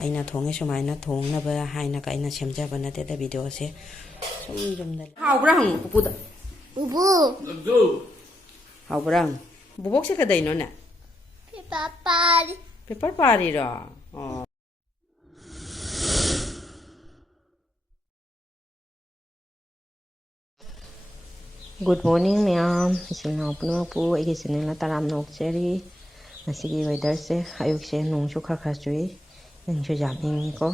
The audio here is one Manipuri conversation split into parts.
ꯑꯩꯅ ꯊꯣꯡꯉꯦ ꯁꯨꯃꯥꯏꯅ ꯊꯣꯡꯅꯕ ꯍꯥꯏꯅ ꯑꯩꯅ ꯁꯦꯝꯖꯕ ꯅꯠꯇꯦꯗ ꯚꯤꯗꯤꯑꯣꯁꯦ ꯁꯨꯝ ꯌꯨꯝꯗ ꯍꯥꯎꯕ꯭ꯔꯥ ꯍꯪꯉꯨ ꯄꯨꯄꯨꯗ ꯄꯨꯄꯨ ꯍꯥꯎꯕ꯭ꯔꯥ ꯍꯪꯉꯨ ꯕꯣꯕꯣꯛꯁꯦ ꯀꯩꯗꯧꯔꯤꯅꯣꯅꯦ ꯄꯦꯄꯔ ꯄꯥꯔꯤ ꯄꯦꯄꯔ ꯄꯥꯔꯤꯔꯣ ꯑꯣ ꯒꯨꯗ ꯃꯣꯔꯅꯤꯡ ꯃꯌꯥꯝ ꯏꯆꯤꯟ ꯏꯅꯥꯎ ꯄꯨꯝꯅꯃꯛꯄꯨ ꯑꯩꯒꯤ ꯆꯦꯅꯦꯜꯅ ꯇꯔꯥꯝꯅ ꯑꯣꯛꯆꯔꯤ ꯉꯁꯤꯒꯤ ꯋꯦꯗꯔꯁꯦ ꯑꯌꯨꯛꯁꯦ ꯅꯣꯡꯁꯨ ꯈꯔ ꯆꯨꯏ ꯏꯪꯁꯨ ꯌꯥꯝ ꯏꯪꯉꯤꯀꯣ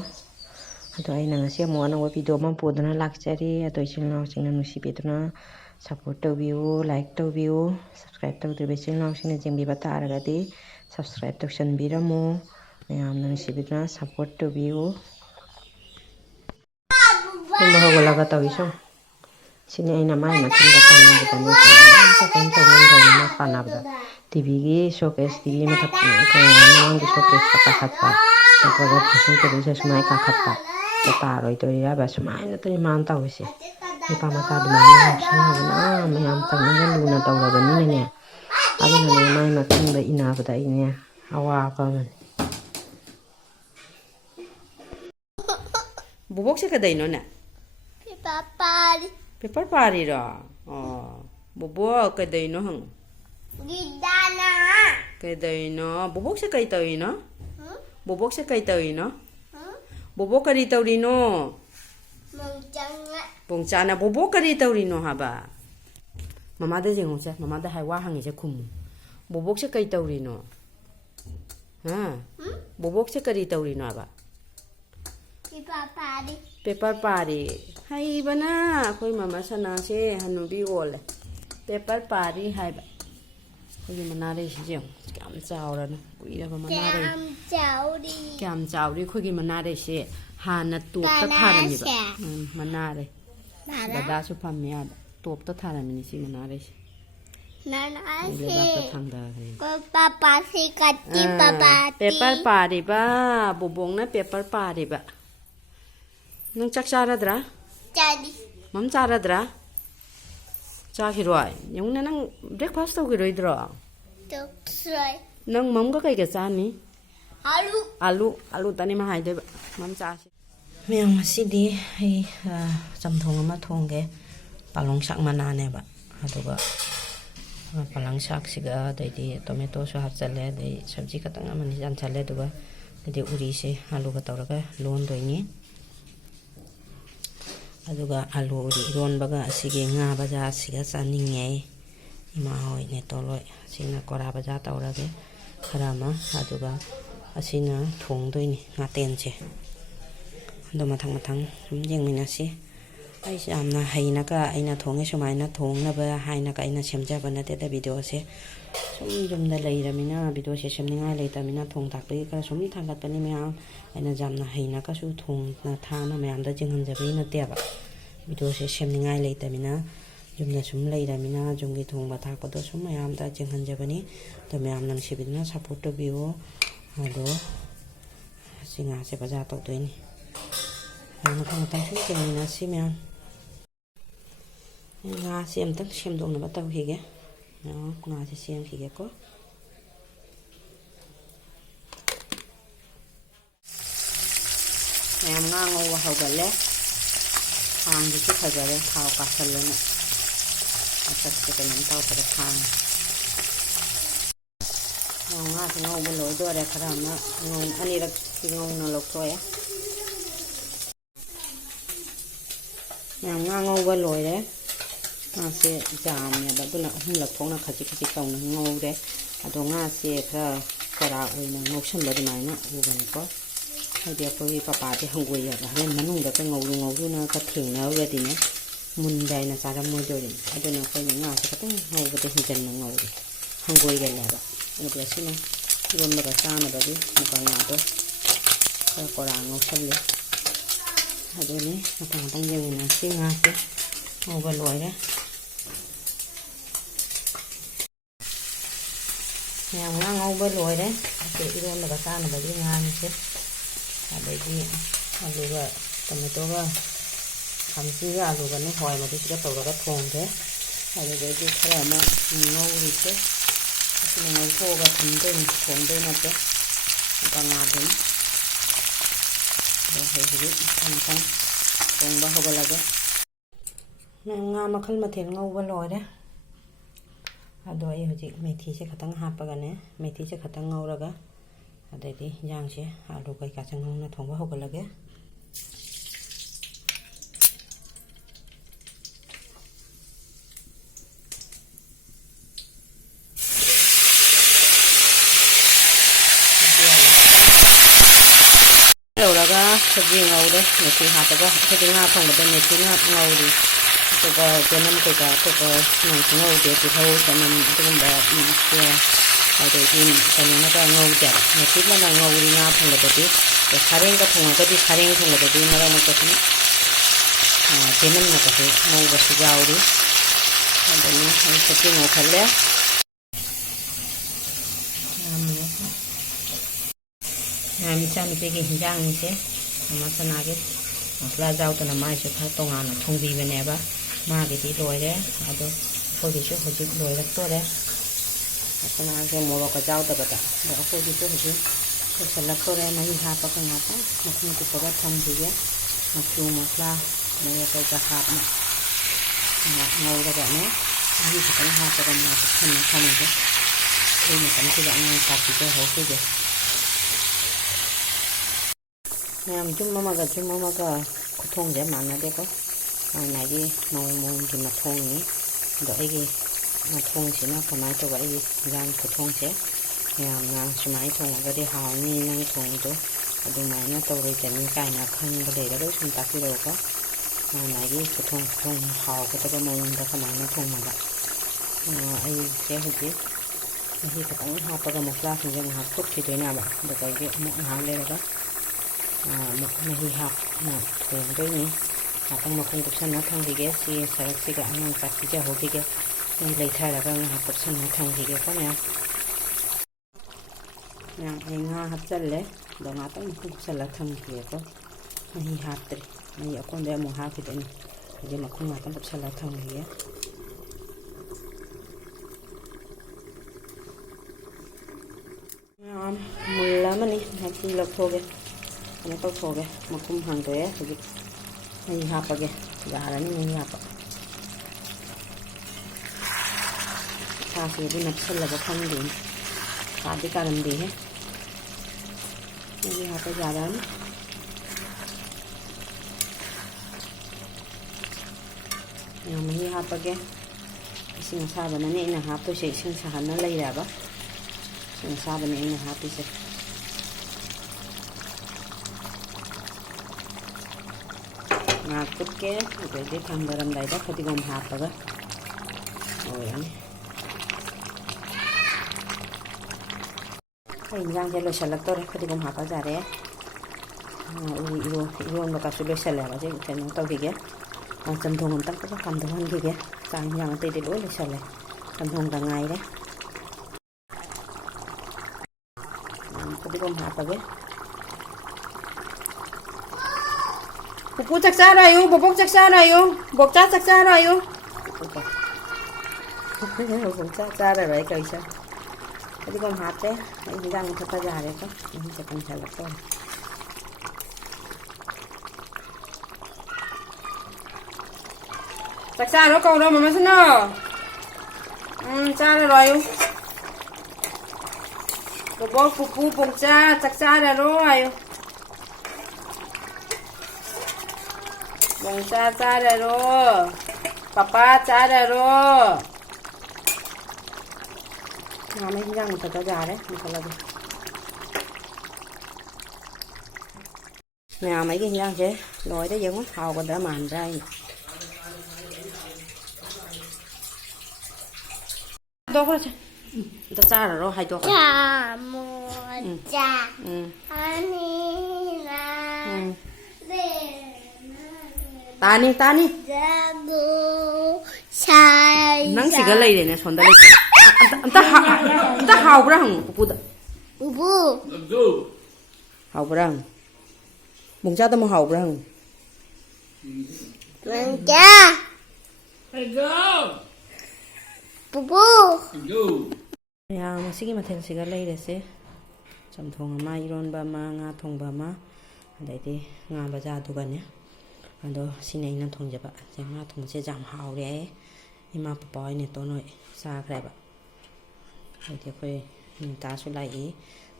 ꯑꯗꯣ ꯑꯩꯅ ꯉꯁꯤ ꯑꯃꯨꯛ ꯑꯅꯧꯕ ꯚꯤꯗꯤꯑꯣ ꯑꯃ ꯄꯨꯗꯨꯅ ꯂꯥꯛꯆꯔꯤ ꯑꯗꯣ ꯏꯆꯤꯟ ꯏꯅꯥꯎꯁꯤꯡꯅ ꯅꯨꯡꯁꯤꯕꯤꯗꯨꯅ ꯁꯞꯄꯣꯔꯠ ꯇꯧꯕꯤꯌꯨ ꯂꯥꯏꯛ ꯇꯧꯕꯤꯌꯨ ꯁꯕꯁꯀ꯭ꯔꯥꯏꯕ ꯇꯧꯗ꯭ꯔꯤꯕ ꯏꯆꯤꯟ ꯏꯅꯥꯎꯁꯤꯡꯅ ꯌꯦꯡꯕꯤꯕ ꯇꯥꯔꯒꯗꯤ ꯁꯕꯁꯀ꯭ꯔꯥꯏꯕ ꯇꯧꯁꯟꯕꯤꯔꯝꯃꯨ ꯃꯌꯥꯝꯅ ꯅꯨꯡꯁꯤꯕꯤꯗꯨꯅ ꯁꯞꯄꯣꯔꯠ ꯇꯧꯕꯤꯌꯨ ꯇꯨꯝꯕ ꯍꯧꯒꯠꯂꯒ ꯇꯧꯏ ꯁꯨꯝ ꯁꯤꯅꯤ ꯑꯩꯅ ꯃꯥꯏ ꯃꯊꯨꯟꯗ ꯄꯥꯟꯅꯕꯗꯅꯦ ꯀꯩꯝꯇ ꯀꯩꯅꯣ ꯇꯧ ꯉꯝꯗ꯭ꯔꯕꯅꯤ ꯃꯥ ꯄꯥꯟꯅꯕꯗ ꯇꯤꯚꯤꯒꯤ ꯁꯣꯀꯦꯁ ꯇꯤꯚꯤ ꯃꯊꯛ ꯃꯃꯥꯡꯒꯤ ꯁꯣꯀꯦꯁꯇ ꯀꯥꯈꯠꯄ ꯅꯠꯇ꯭ꯔꯒ ꯗ꯭ꯔꯦꯁꯤꯡ ꯇꯦꯕꯜꯁꯦ ꯁꯨꯃꯥꯏꯅ ꯀꯥꯈꯠꯄ ꯇꯥꯔꯣꯏꯗꯣꯏꯔꯕ ꯁꯨꯃꯥꯏꯅ ꯇꯧꯔꯤ ꯃꯥꯅ ꯇꯧꯔꯤꯁꯦ ꯅꯨꯄꯥ ꯃꯆꯥ ꯑꯗꯨꯃꯥꯏꯅ ꯉꯥꯎꯁꯟꯅꯕꯅ ꯃꯌꯥꯝ ꯇꯧꯅꯤꯅ ꯂꯨꯅ ꯇꯧꯔꯕꯅꯤꯅꯅꯦ ꯑꯗꯨꯅꯅꯦ ꯃꯥꯏ ꯃꯇꯨꯡꯗ ꯏꯟꯅꯕꯗ ꯑꯩꯅꯦ ꯑꯋꯥꯕ ꯑꯃꯅꯤ ꯕꯣꯕꯣꯛꯁꯦ ꯀꯩꯗꯧꯔꯤꯅꯣꯅꯦ ꯄꯦꯄꯔ ꯄꯥꯔꯤ ꯄꯦꯄꯔ ꯄꯥꯔꯤꯔꯣ ꯑꯣ ꯕꯣꯕꯣꯛ ꯀꯩꯗꯧꯔꯤꯅꯣ ꯍꯪꯉꯨ ꯒꯤꯗꯥꯅ ꯀꯩꯗꯧꯔꯤꯅꯣ ꯕꯣꯕꯣꯛꯁꯦ ꯀꯩ ꯇꯧꯔꯤꯅꯣ ꯕꯣꯕꯣꯛꯁꯦ ꯀꯩ ꯇꯧꯔꯤꯅꯣ ꯕꯣꯕꯣꯛ ꯀꯔꯤ ꯇꯧꯔꯤꯅꯣ ꯄꯣꯡꯆꯥꯅ ꯕꯣꯕꯣꯛ ꯀꯔꯤ ꯇꯧꯔꯤꯅꯣ ꯍꯥꯏꯕ ꯃꯃꯥꯗ ꯌꯦꯡꯉꯨꯁꯦ ꯃꯃꯥꯗ ꯋꯥ ꯍꯪꯉꯤꯁꯦ ꯈꯨꯝꯃꯨ ꯕꯣꯕꯣꯛꯁꯦ ꯀꯩ ꯇꯧꯔꯤꯅꯣ ꯍꯥ ꯕꯣꯕꯣꯛꯁꯦ ꯀꯔꯤ ꯇꯧꯔꯤꯅꯣ ꯍꯥꯏꯕ ꯄꯦꯄꯔ ꯄꯥꯔꯤ ꯄꯦꯄꯔ ꯄꯥꯔꯤ ꯍꯩꯕꯅ ꯑꯩꯈꯣꯏ ꯃꯃꯥ ꯁꯅꯥꯁꯦ ꯍꯅꯨꯕꯤ ꯑꯣꯜꯂꯦ ꯄꯦꯄꯔ ꯄꯥꯔꯤ ꯍꯥꯏꯕ ꯑꯩꯈꯣꯏꯒꯤ ꯃꯅꯥꯔꯩꯁꯤꯁꯦ ꯌꯦꯡꯉꯨ ꯀꯌꯥꯝ ꯆꯥꯎꯔꯅꯣ ꯀꯨꯏꯔꯕ ꯃꯅꯥꯔꯩ ꯀꯌꯥꯝ ꯆꯥꯎꯔꯤ ꯑꯩꯈꯣꯏꯒꯤ ꯃꯅꯥꯔꯩꯁꯦ ꯍꯥꯟꯅ ꯇꯣꯞꯇ ꯊꯥꯔꯝꯃꯤꯕ ꯃꯅꯥꯔꯩ ꯗꯗꯥꯁꯨ ꯐꯝꯃꯤ ꯑꯥꯗ ꯇꯣꯞꯇ ꯊꯥꯔꯝꯃꯤꯅꯤ ꯁꯤ ꯃꯅꯥꯔꯩꯁꯦ ꯂꯩꯕꯥꯛꯇ ꯊꯥꯡꯊꯈ꯭ꯔꯦ ꯄꯦꯄꯔ ꯄꯥꯔꯤꯕ ꯕꯣꯕꯣꯛꯅ ꯄꯦꯄꯔ ꯄꯥꯔꯤꯕ ꯅꯪ ꯆꯥꯛ ꯆꯥꯔꯗ꯭ꯔꯥ ꯃꯝ ꯆꯥꯔꯗ꯭ꯔꯥ ꯆꯥꯈꯤꯔꯣꯏ ꯌꯦꯡꯉꯨꯅꯦ ꯅꯪ ꯕ꯭ꯔꯦꯛꯐꯥꯁ ꯇꯧꯈꯤꯔꯣꯏꯗ꯭ꯔꯣ ꯅꯪ ꯃꯝꯒ ꯀꯩꯒ ꯆꯥꯅꯤ ꯑꯥꯂꯨ ꯇꯅꯤ ꯃꯥ ꯍꯥꯏꯗꯣꯏꯕ ꯃꯝ ꯆꯥꯁꯤ ꯃꯌꯥꯝ ꯉꯁꯤꯗꯤ ꯑꯩ ꯆꯝꯊꯣꯡ ꯑꯃ ꯊꯣꯡꯒꯦ ꯄꯥꯂꯣꯡ ꯁꯥꯛ ꯃꯅꯥꯅꯦꯕ ꯑꯗꯨꯒ ꯄꯥꯂꯪ ꯁꯥꯛꯁꯤꯒ ꯑꯗꯩꯗꯤ ꯇꯣꯃꯦꯇꯣꯁꯨ ꯍꯥꯞꯆꯜꯂꯦ ꯑꯗꯩ ꯁꯕꯖꯤ ꯈꯛꯇꯪ ꯑꯃꯅꯤ ꯌꯥꯟꯁꯜꯂꯦ ꯑꯗꯨꯒ ꯑꯗꯩ ꯎꯔꯤꯁꯦ ꯑꯂꯨꯒ ꯇꯧꯔꯒ ꯂꯣꯟꯗꯣꯏꯅꯤ ꯑꯗꯨꯒ ꯑꯂꯨ ꯎꯔꯤ ꯏꯔꯣꯟꯕꯒ ꯑꯁꯤꯒꯤ ꯉꯥ ꯕꯖꯥꯔꯁꯤꯒ ꯆꯥꯅꯤꯡꯉꯦ ꯏꯃꯥ ꯍꯣꯏ ꯅꯦꯇꯣꯜꯍꯣꯏ ꯑꯁꯤꯅ ꯀꯣꯔꯥ ꯕꯖꯥꯔ ꯇꯧꯔꯒꯦ ꯈꯔ ꯑꯃ ꯑꯗꯨꯒ ꯑꯁꯤꯅ ꯊꯣꯡꯗꯣꯏꯅꯤ ꯉꯥꯇꯦꯟꯁꯦ ꯑꯗꯣ ꯃꯊꯪ ꯃꯊꯪ ꯁꯨꯝ ꯌꯦꯡꯃꯤꯟꯅꯁꯤ ꯑꯩꯁꯦ ꯌꯥꯝꯅ ꯍꯩꯅꯒ ꯑꯩꯅ ꯊꯣꯡꯉꯦ ꯁꯨꯃꯥꯏꯅ ꯊꯣꯡꯅꯕ ꯍꯥꯏꯅ ꯑꯩꯅ ꯁꯦꯝꯖꯕ ꯅꯠꯇꯦꯗ ꯚꯤꯗꯤꯑꯣꯁꯦ ꯁꯨꯝ ꯌꯨꯝꯗ ꯂꯩꯔꯃꯤꯅ ꯚꯤꯗꯤꯑꯣꯁꯦ ꯁꯦꯝꯅꯤꯡꯉꯥꯏ ꯂꯩꯇꯕꯅꯤ나 ꯊꯣꯡ ꯊꯥꯛꯄꯒꯤ ꯈꯔ ꯁꯨꯝ ꯊꯥꯡꯒꯠꯄꯅꯤ ꯃꯌꯥꯝ ꯑꯩꯅ ꯌꯥꯝꯅ ꯍꯩꯅꯒꯁꯨ ꯊꯣꯡꯅ ꯊꯥꯛꯅ ꯃꯌꯥꯝꯗ ꯌꯦꯡꯍꯟꯖꯕꯒꯤ ꯅꯠꯇꯦꯕ ꯚꯤꯗꯤꯑꯣꯁꯦ ꯁꯦꯝꯅꯤꯡꯉꯥꯏ ꯂꯩꯇꯕꯅꯤ나 ꯌꯨꯝꯗ ꯁꯨꯝ ꯂꯩꯔꯃꯤꯅ ꯌꯨꯝꯒꯤ ꯊꯣꯡꯕ ꯊꯥꯛꯄꯗꯣ ꯁꯨꯝ ꯃꯌꯥꯝꯗ ꯌꯦꯡꯍꯟꯖꯕꯅꯤ ꯑꯗꯣ ꯃꯌꯥꯝꯅ ꯅꯨꯡꯁꯤꯕꯤꯗꯨꯅ ꯁꯞꯄꯣꯔꯠ ꯇꯧꯕꯤꯌꯨ ꯑꯗꯣ ꯑꯁꯤ ꯉꯥꯁꯦ ꯕꯖꯥꯔ ꯇꯧꯗꯣꯏꯅꯤ ꯃꯊꯪ ꯃꯊꯪ ꯁꯨꯝ ꯌꯦꯡꯃꯤꯟꯅꯁꯤ ꯃꯌꯥꯝ ꯉꯥꯁꯦ ꯑꯝꯇꯪ ꯁꯦꯝꯗꯣꯛꯅꯕ ꯇꯧꯈꯤꯒꯦ ꯉꯥꯁꯦ ꯁꯦꯝꯈꯤꯒꯦꯀꯣ ꯃꯌꯥꯝ ꯉꯥ ꯉꯧꯕ ꯍꯧꯒꯠꯂꯦ ꯈꯥꯡꯁꯤꯁꯨ ꯐꯖꯔꯦ ꯊꯥꯎ ꯀꯥꯁꯜꯂꯦꯅ ꯃꯁꯛꯁꯦ ꯀꯩꯅꯣꯝ ꯇꯧꯈ꯭ꯔꯦ ꯈꯥꯡ ꯉꯥꯁꯦ ꯉꯧꯕ ꯂꯣꯏꯗꯣꯔꯦ ꯈꯔ ꯑꯃ ꯑꯅꯤꯔꯛ ꯉꯧꯅ ꯂꯧꯊꯣꯛꯑꯦ ꯃꯌꯥꯝ ꯉꯥ ꯉꯧꯕ ꯂꯣꯏꯔꯦ ꯉꯥꯁꯦ ꯖꯥꯝꯅꯦꯕ ꯑꯗꯨꯅ ꯑꯍꯨꯝꯂꯛ ꯊꯣꯛꯅ ꯈꯖꯤꯛ ꯈꯖꯤꯛ ꯇꯧꯅ ꯉꯧꯔꯦ ꯑꯗꯣ ꯉꯥꯁꯦ ꯈꯔ ꯀꯣꯔꯥ ꯑꯣꯏꯅ ꯉꯧꯁꯟꯕ ꯑꯗꯨꯃꯥꯏꯅ ꯎꯕꯅꯤꯀꯣ ꯍꯥꯏꯗꯤ ꯑꯩꯈꯣꯏꯒꯤ ꯄꯄꯥꯗꯤ ꯍꯪꯒꯣꯏꯑꯕ ꯍꯣꯔꯦꯟ ꯃꯅꯨꯡꯗꯒ ꯉꯧꯔꯨꯅꯒ ꯊꯦꯡꯅꯔꯨꯔꯗꯤꯅꯦ ꯃꯨꯟꯗ ꯍꯥꯏꯅ ꯆꯥꯔꯝꯃꯣꯏꯗꯣꯔꯤꯅꯤ ꯑꯗꯨꯅ ꯑꯩꯈꯣꯏꯅ ꯉꯥꯁꯦ ꯈꯤꯇꯪ ꯉꯧꯕꯗ ꯍꯦꯟꯖꯟꯅ ꯉꯧꯔꯦ ꯍꯪꯒꯣꯏꯒꯜꯂꯦꯕ ꯑꯗꯨꯒ ꯁꯤꯅ ꯏꯔꯣꯟꯕꯒ ꯆꯥꯅꯕꯒꯤ ꯃꯨꯀ ꯉꯥꯗꯣ ꯈꯔ ꯀꯣꯔꯥ ꯉꯧꯁꯜꯂꯤ ꯑꯗꯨꯅꯤ ꯃꯊꯪ ꯃꯊꯪ ꯌꯦꯡꯃꯤꯟꯅꯁꯤ ꯉꯥꯁꯦ ꯉꯧꯕ ꯂꯣꯏꯔꯦ ꯃꯌꯥꯝ ꯉꯥ ꯉꯧꯕ ꯂꯣꯏꯔꯦ ꯑꯁꯤ ꯏꯔꯣꯟꯕꯒ ꯆꯥꯅꯕꯒꯤ ꯉꯥꯅꯤꯁꯦ ꯑꯗꯩꯗꯤ ꯑꯂꯨꯒ ꯇꯣꯃꯦꯇꯣꯒ ꯈꯥꯃꯦꯟꯒ ꯑꯂꯨꯒꯅꯦ ꯍꯋꯥꯏ ꯃꯔꯨꯁꯤꯒ ꯇꯧꯔꯒ ꯊꯣꯡꯒꯦ ꯑꯗꯨꯗꯩꯗꯤ ꯈꯔ ꯑꯃ ꯉꯧꯔꯤꯁꯦ ꯑꯁꯤꯅ ꯉꯧꯊꯣꯛꯑꯒ ꯊꯝꯗꯣꯏꯅꯤ ꯊꯣꯡꯗꯣꯏ ꯅꯠꯇꯦ ꯃꯨꯀ ꯉꯥꯗꯨꯅꯤ ꯍꯧꯖꯤꯛ ꯃꯊꯪ ꯊꯣꯡꯕ ꯍꯧꯒꯠꯂꯒꯦ ꯉꯥ ꯃꯈꯜ ꯃꯊꯦꯜ ꯉꯧꯕ ꯂꯣꯏꯔꯦ ꯑꯗꯣ ꯑꯩ ꯍꯧꯖꯤꯛ ꯃꯦꯊꯤꯁꯦ ꯈꯛꯇꯪ ꯍꯥꯞꯄꯒꯅꯦ ꯃꯦꯊꯤꯁꯦ ꯈꯛꯇꯪ ꯉꯧꯔꯒ ꯑꯗꯩꯗꯤ ꯏꯟꯖꯥꯡꯁꯦ ꯑꯂꯨ ꯀꯩꯀꯥꯁꯦ ꯉꯧꯅ ꯊꯣꯡꯕ ꯍꯧꯒꯠꯂꯒꯦ ꯂꯧꯔꯒ ꯁꯕꯖꯤ ꯉꯧꯔꯦ ꯃꯦꯊꯤ ꯍꯥꯞꯄꯒ ꯍꯧꯖꯤꯛ ꯉꯥ ꯊꯣꯡꯕꯗ ꯃꯦꯊꯤꯅ ꯉꯧꯔꯤ ꯑꯗꯨꯒ ꯆꯅꯝ ꯀꯩꯀꯥ ꯑꯇꯣꯞꯄ ꯉꯧꯁꯨ ꯉꯧꯗꯦ ꯇꯤꯜꯍꯧ ꯆꯅꯝ ꯑꯗꯨꯒꯨꯝꯕ ꯑꯗꯩꯗꯤ ꯀꯩꯅꯣꯅꯒ ꯉꯧꯗꯦ ꯃꯦꯊꯤꯅ ꯉꯧꯔꯤ ꯉꯥ ꯊꯣꯡꯕꯗꯗꯤ ꯁꯥꯔꯦꯡꯒ ꯊꯣꯡꯉꯒꯗꯤ ꯁꯥꯔꯦꯡ ꯊꯣꯡꯕꯗꯗꯤ ꯃꯔꯛ ꯃꯔꯛꯇ ꯁꯨꯝ ꯆꯅꯝꯅꯒꯁꯨ ꯉꯧꯕꯁꯨ ꯌꯥꯎꯔꯤ ꯑꯗꯨꯅꯤ ꯑꯩ ꯁꯕꯖꯤ ꯉꯧꯈꯠꯂꯦ ꯏꯆꯥꯅꯨꯄꯤꯒꯤ ꯍꯤꯟꯖꯥꯡꯁꯦ ꯃꯃꯥ ꯁꯅꯥꯒꯤ ꯃꯁꯂꯥ ꯌꯥꯎꯗꯅ ꯃꯥꯏꯁꯨ ꯈꯔ ꯇꯣꯉꯥꯟꯅ ꯊꯣꯡꯕꯤꯕꯅꯦꯕ ꯃꯥꯒꯤꯗꯤ ꯂꯣꯏꯔꯦ ꯑꯗꯣ ꯑꯩꯈꯣꯏꯒꯤꯁꯨ ꯍꯧꯖꯤꯛ ꯂꯣꯏꯔꯛꯇꯣꯔꯦ ꯁꯅꯥꯁꯦ ꯃꯣꯔꯣꯛꯀ ꯌꯥꯎꯗꯕꯗ ꯑꯗꯣ ꯑꯩꯈꯣꯏꯒꯤꯁꯨ ꯍꯧꯖꯤꯛ ꯂꯣꯏꯁꯤꯜꯂꯛꯇꯣꯔꯦ ꯃꯍꯤ ꯍꯥꯞꯄꯒ ꯉꯥꯛꯇꯪ ꯃꯈꯨꯝ ꯀꯨꯞꯄꯒ ꯊꯝꯈꯤꯒꯦ ꯃꯆꯨ ꯃꯁꯂꯥ ꯃꯣꯔꯣꯛ ꯀꯩꯀꯥ ꯍꯥꯞꯅ ꯉꯧꯔꯒꯅꯦ ꯃꯍꯤ ꯈꯤꯇꯪ ꯍꯥꯞꯄꯒ ꯉꯥꯛꯇ ꯊꯝꯃꯒꯦ ꯑꯩ ꯃꯇꯝꯁꯤꯗ ꯑꯉꯥꯡ ꯆꯥꯛ ꯄꯤꯖꯍꯧꯈꯤꯒꯦ ꯃꯌꯥꯝ ꯖꯨꯝ ꯑꯃꯒ ꯈꯨꯊꯣꯡꯁꯦ ꯃꯥꯟꯅꯗꯦꯀꯣ ꯃꯥꯒꯤ ꯃꯥꯒꯤ ꯃꯑꯣꯡꯒꯤ ꯃꯊꯣꯡꯅꯤ ꯑꯗꯣ ꯑꯩꯒꯤ ꯃꯊꯣꯡꯁꯤꯅ ꯀꯃꯥꯏꯅ ꯇꯧꯕ ꯑꯩꯒꯤ ꯏꯟꯖꯥꯡ ꯈꯨꯊꯣꯡꯁꯦ ꯃꯌꯥꯝꯅ ꯁꯨꯃꯥꯏꯅ ꯊꯣꯡꯉꯒꯗꯤ ꯍꯥꯎꯅꯤ ꯅꯪ ꯊꯣꯡꯉꯤꯗꯣ ꯑꯗꯨꯃꯥꯏꯅ ꯇꯧꯔꯣꯏꯗꯅꯤ ꯀꯥꯏꯅ ꯈꯪꯕ ꯂꯩꯔꯒꯗꯤ ꯁꯨꯝ ꯇꯥꯛꯄꯤꯔꯛꯎꯀꯣ ꯃꯥꯒꯤ ꯈꯨꯊꯣꯡ ꯍꯥꯎꯒꯗꯕ ꯃꯑꯣꯡꯗꯀꯃꯥꯏꯅ ꯊꯣꯡꯉꯒ ꯑꯩꯁꯦ ꯍꯧꯖꯤꯛ ꯃꯍꯤ ꯈꯤꯇꯪ ꯍꯥꯞꯄꯒ ꯃꯁꯂꯥꯁꯤꯡꯁꯦ ꯉꯥꯏꯍꯥꯛ ꯐꯨꯠꯈꯤꯗꯣꯏꯅꯦꯕ ꯑꯗꯨꯗꯒꯤ ꯑꯃꯨꯛ ꯉꯥꯏꯍꯥꯛ ꯂꯩꯔꯒ ꯃꯍꯤ ꯍꯥꯞꯅ ꯊꯣꯡꯗꯣꯏꯅꯤ ꯉꯥꯛꯇꯪ ꯃꯈꯨꯝ ꯀꯨꯞꯁꯟꯅ ꯊꯝꯈꯤꯒꯦ ꯁꯤ ꯁꯔꯛꯁꯤꯒ ꯑꯉꯥꯡ ꯆꯥꯛ ꯄꯤꯖꯍꯧꯈꯤꯒꯦ ꯃꯩ ꯂꯩꯊꯔꯒ ꯉꯥꯏꯍꯥꯛ ꯀꯨꯞꯁꯟꯅ ꯊꯝꯈꯤꯒꯦꯀꯣ ꯃꯌꯥꯝ ꯑꯩ ꯉꯥ ꯍꯥꯞꯆꯜꯂꯦ ꯑꯗꯣ ꯉꯥꯛꯇꯪ ꯃꯈꯨꯝ ꯀꯨꯞꯁꯜꯂꯒ ꯊꯝꯈꯤꯒꯦꯀꯣ ꯃꯍꯤ ꯍꯥꯞꯇ꯭ꯔꯤ ꯃꯍꯤ ꯑꯀꯣꯟꯕꯩ ꯑꯃꯨꯛ ꯍꯥꯞꯈꯤꯗꯣꯏꯅꯤ ꯍꯧꯖꯤꯛ ꯃꯈꯨꯝ ꯉꯥꯛꯇꯪ ꯀꯨꯞꯁꯜꯂꯒ ꯊꯝꯈꯤꯒꯦ ꯃꯨꯜꯂꯝꯃꯅꯤ ꯉꯥꯏꯍꯥꯛꯇꯤ ꯂꯧꯊꯣꯛꯑꯒꯦ ꯀꯩꯅꯣ ꯇꯧꯊꯣꯛꯑꯒꯦ ꯃꯈꯨꯝ ꯍꯥꯡꯗꯣꯛꯑꯦ ꯍꯧꯖꯤꯛ ꯃꯍꯤ ꯍꯥꯞꯄꯒꯦ ꯌꯥꯔꯅꯤ ꯃꯍꯤ ꯍꯥꯞꯄ ꯁꯥꯁꯤꯗꯤ ꯅꯞꯁꯜꯂꯕ ꯈꯪꯗꯦꯅꯦ ꯀꯥꯗꯤ ꯀꯥꯔꯝꯗꯦꯍꯦ ꯃꯍꯤ ꯍꯥꯞꯄ ꯌꯥꯔꯅꯤ ꯃꯍꯤ ꯍꯥꯞꯄꯒꯦ ꯏꯁꯤꯡ ꯑꯁꯥꯕꯅꯅꯦ ꯑꯩꯅ ꯍꯥꯞꯇꯣꯏꯁꯦ ꯏꯁꯤꯡ ꯁꯥꯍꯟꯅ ꯂꯩꯔꯕ ꯏꯁꯤꯡ ꯑꯁꯥꯕꯅꯦ ꯑꯩꯅ ꯍꯥꯞꯄꯤꯁꯦ ꯉꯥꯛ ꯐꯨꯠꯀꯦ ꯑꯗꯩꯗꯤ ꯊꯥꯡꯗꯔꯝꯗꯥꯏꯗ ꯐꯗꯤꯒꯣꯝ ꯍꯥꯞꯄꯒ ꯑꯣꯏꯔꯅꯤ ꯑꯩ ꯏꯟꯖꯥꯡꯁꯦ ꯂꯣꯏꯁꯤꯜꯂꯛꯇꯧꯔꯦ ꯐꯗꯤꯒꯣꯝ ꯍꯥꯞꯄ ꯌꯥꯔꯦ ꯏꯔꯣꯟꯕꯀꯁꯨ ꯂꯣꯏꯁꯤꯜꯂꯦꯕ ꯍꯧꯖꯤꯛ ꯀꯩꯅꯣ ꯇꯧꯈꯤꯒꯦ ꯆꯝꯊꯣꯡ ꯑꯝꯇꯪ ꯄꯨꯂꯞ ꯀꯥꯝꯊꯣꯛꯍꯟꯈꯤꯒꯦ ꯆꯥꯛ ꯏꯟꯖꯥꯡ ꯑꯇꯩꯗꯤ ꯂꯣꯏ ꯂꯣꯏꯁꯤꯜꯂꯦ ꯆꯝꯊꯣꯡꯗ ꯉꯥꯏꯔꯦ ꯐꯗꯤꯒꯣꯝ ꯍꯥꯞꯄꯒꯦ ꯄꯨꯄꯨ ꯆꯥꯛ ꯆꯥꯔꯣ ꯕꯣꯕꯣꯛ ꯆꯥꯛ ꯆꯥꯔꯣ ꯕꯣꯛꯆꯥ ꯆꯥꯛ ꯆꯥꯔꯣ ꯕꯣꯛꯆꯥ ꯆꯥꯔꯔꯣꯏ ꯀꯩꯁꯦ ꯐꯗꯤꯒꯣꯝ ꯍꯥꯞꯄꯦ ꯑꯩ ꯍꯤꯟꯖꯥꯡ ꯃꯨꯊꯠꯄ ꯌꯥꯔꯦꯀꯣ ꯃꯍꯤꯁꯦ ꯀꯪꯁꯤꯜꯂꯛꯇꯧꯔꯦ ꯆꯥꯛ ꯆꯥꯔꯣ ꯀꯧꯔꯣ ꯃꯃꯥꯁꯤꯅ ꯆꯥꯔꯔꯣꯏ ꯕꯣꯕꯣꯛ ꯄꯨꯄꯨ ꯕꯣꯛꯆꯥ ꯆꯥꯛ ꯆꯥꯔꯔꯣ ꯍꯥꯏꯌꯨ ꯕꯣꯡꯆꯥ ꯆꯥꯔꯔꯣ ꯄꯄꯥ ꯆꯥꯔꯔꯣ ꯃꯥꯃ ꯍꯤꯟꯖꯥꯡ ꯃꯨꯊꯠꯄ ꯌꯥꯔꯦ ꯃꯨꯊꯠꯂꯒꯦ ꯃꯌꯥꯝ ꯑꯩꯒꯤ ꯍꯤꯟꯖꯥꯡꯁꯦ ꯂꯣꯏꯔꯦ ꯌꯦꯡꯉꯨ ꯍꯥꯎꯒꯗ꯭ꯔꯥ ꯃꯥꯟꯗ꯭ꯔꯥ ꯑꯩꯅ ꯍꯥꯏꯗꯣꯛꯈ꯭ꯔꯁꯦ ꯑꯝꯇ ꯆꯥꯔꯔꯣ ꯍꯥꯏꯗꯣꯛꯈ꯭ꯔꯦ Chamocha. Anina. Tani. Jago. Sai. Nang siga layne sonda lay. Anta haubra hang pupuda. Bubu. Haubra hang. Bungcha ta mo haubra hang. Bungcha. Hey go. Bubu. Go. ꯃꯌꯥꯝ ꯉꯁꯤꯒꯤ ꯃꯊꯦꯜꯁꯤꯒ ꯂꯩꯔꯁꯦ ꯆꯝꯊꯣꯡ ꯑꯃ ꯏꯔꯣꯟꯕ ꯑꯃ ꯉꯥ ꯊꯣꯡꯕ ꯑꯃ ꯑꯗꯩꯗꯤ ꯉꯥ ꯕꯖꯥꯔꯗꯨꯒꯅꯦ ꯑꯗꯣ ꯁꯤꯅ ꯑꯩꯅ ꯊꯣꯡꯖꯕ ꯉꯥ ꯊꯣꯡꯕꯁꯦ ꯌꯥꯝ ꯍꯥꯎꯔꯦ ꯏꯃꯥ ꯄꯄꯥ ꯍꯣꯏ ꯅꯦꯇꯣꯟ ꯍꯣꯏ ꯆꯥꯈ꯭ꯔꯦꯕ ꯍꯥꯏꯗꯤ ꯑꯩꯈꯣꯏ ꯅꯤꯇꯥꯁꯨ ꯂꯥꯛꯏ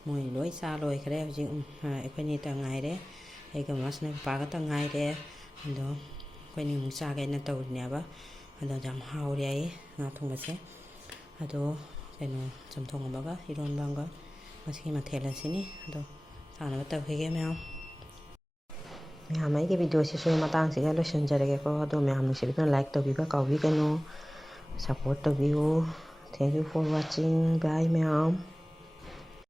ꯃꯣꯏ ꯂꯣꯏ ꯆꯥ ꯂꯣꯏꯈ꯭ꯔꯦ ꯍꯧꯖꯤꯛ ꯑꯩꯈꯣꯏꯅꯤꯇ ꯉꯥꯏꯔꯦ ꯑꯩꯒ ꯃꯥꯁꯤꯅ ꯄꯄꯥꯒꯇ ꯉꯥꯏꯔꯦ ꯑꯗꯣ ꯑꯩꯈꯣꯏꯅꯤ ꯑꯃꯨꯛ ꯆꯥꯒꯦꯅ ꯇꯧꯔꯤꯅꯦꯕ ꯑꯗꯣ ꯌꯥꯝ ꯍꯥꯎꯔꯦ ꯑꯩ ꯉꯥ ꯊꯣꯡꯕꯁꯦ ꯑꯗꯣ ꯀꯩꯅꯣ ꯆꯝꯊꯣꯡ ꯑꯃꯒ ꯏꯔꯣꯟꯕ ꯑꯃꯒ ꯉꯁꯤꯒꯤ ꯃꯊꯦꯜ ꯑꯁꯤꯅꯤ ꯑꯗꯣ ꯆꯥꯅꯕ ꯇꯧꯈꯤꯒꯦ ꯃꯌꯥꯝ ꯑꯩꯒꯤ ꯚꯤꯗꯤꯑꯣꯁꯤꯁꯨ ꯃꯇꯥꯡꯁꯤꯒ ꯂꯣꯏꯁꯤꯟꯖꯔꯒꯦꯀꯣ ꯑꯗꯣ ꯃꯌꯥꯝ ꯅꯨꯡꯁꯤꯕꯤꯗꯨꯅ ꯂꯥꯏꯛ ꯇꯧꯕꯤꯕ ꯀꯥꯎꯕꯤꯒꯅꯨ ꯁꯞꯄꯣꯔꯠ ꯇꯧꯕꯤꯌꯨ ꯊꯦꯡꯛ ꯌꯨ ꯐꯣꯔ ꯋꯥꯆꯤꯡ ꯕꯥꯏ ꯃꯌꯥꯝ